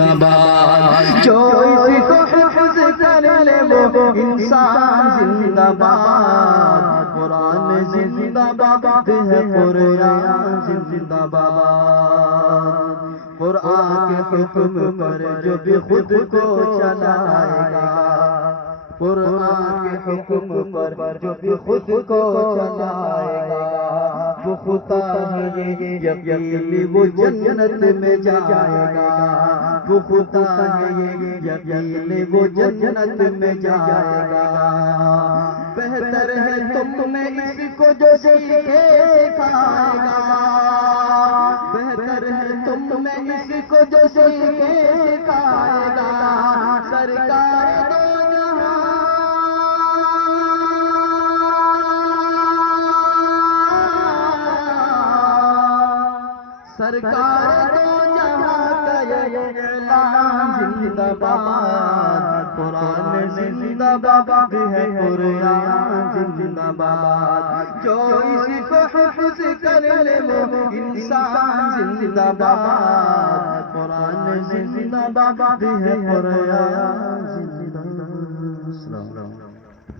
जिंदाबाद, जो इसको हिफ्ज़ कर ले वो इंसान जिंदाबाद, कुरान जिंदाबाद है, कुरान जिंदाबाद। कुरान के हुक्म पर जो भी खुद को चलाएगा, कुरान के हुक्म पर जो भी खुद को चलाएगा, वो खुदा है ये यकीनी वो जन्नत में जाएगा, वो खुदा है ये यकीनी वो जन्नत में जाएगा। बेहतर है तुमने इसको जो सीखे सिखाएगा, बेहतर है तुमने इसको जो सीखे सिखाएगा। सरकार दो जहां, सरकार दो जहां का ये ऐलान जिंदाबाद, कुरान जिंदाबाद है, कुरान जिंदाबाद। जो इसको हिफ्ज़ कर ले वो इंसान जिंदाबाद, कुरान जिंदाबाद है, कुरान जिंदाबाद।